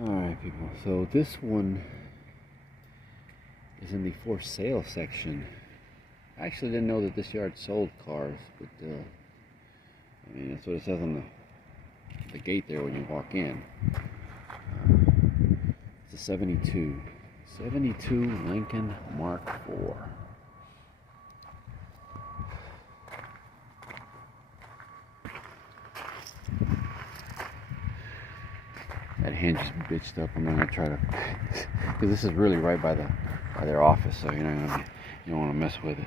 Alright people, so this one is in the for sale section. I actually didn't know that this yard sold cars, but I mean that's what it says on the gate there when you walk in. It's a 72 Lincoln Mark IV. That hinge is bitched up. I'm gonna try to, because this is really right by their office, so you don't want to mess with it.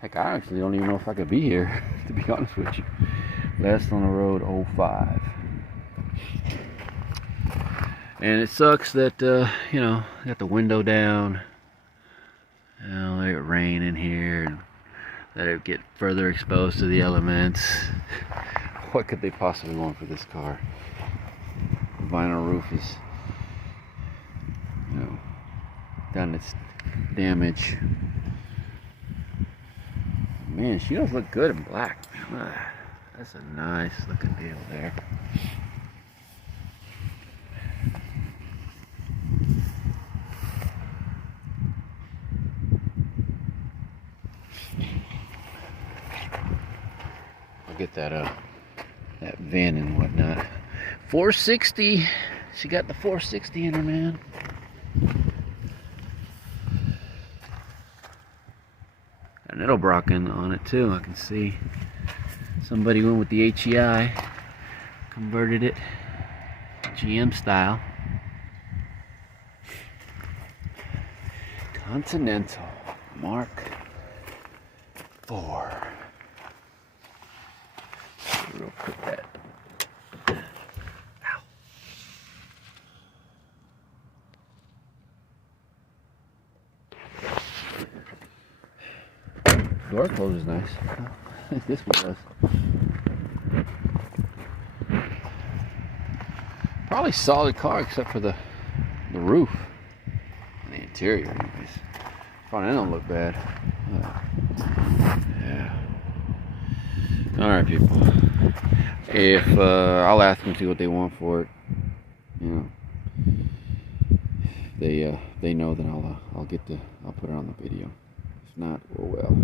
Heck, I actually don't even know if I could be here, to be honest with you. Last on the road, 05. And it sucks that got the window down. Let it rain in here and let it get further exposed to the elements. What could they possibly want for this car? Vinyl roof is, done its damage. Man, she does look good in black. That's a nice looking deal there. I'll get that VIN and whatnot. 460. She got the 460 in her, man. Got an Edelbrocken on it too. I can see somebody went with the HEI, converted it GM style. Continental Mark IV. We'll put that. Door closes nice. I think this one does. Probably solid car except for the roof and the interior. Anyways, front end don't look bad. Yeah. All right, people. If I'll ask them to see what they want for it. They know, then I'll put it on the video. If not, oh well.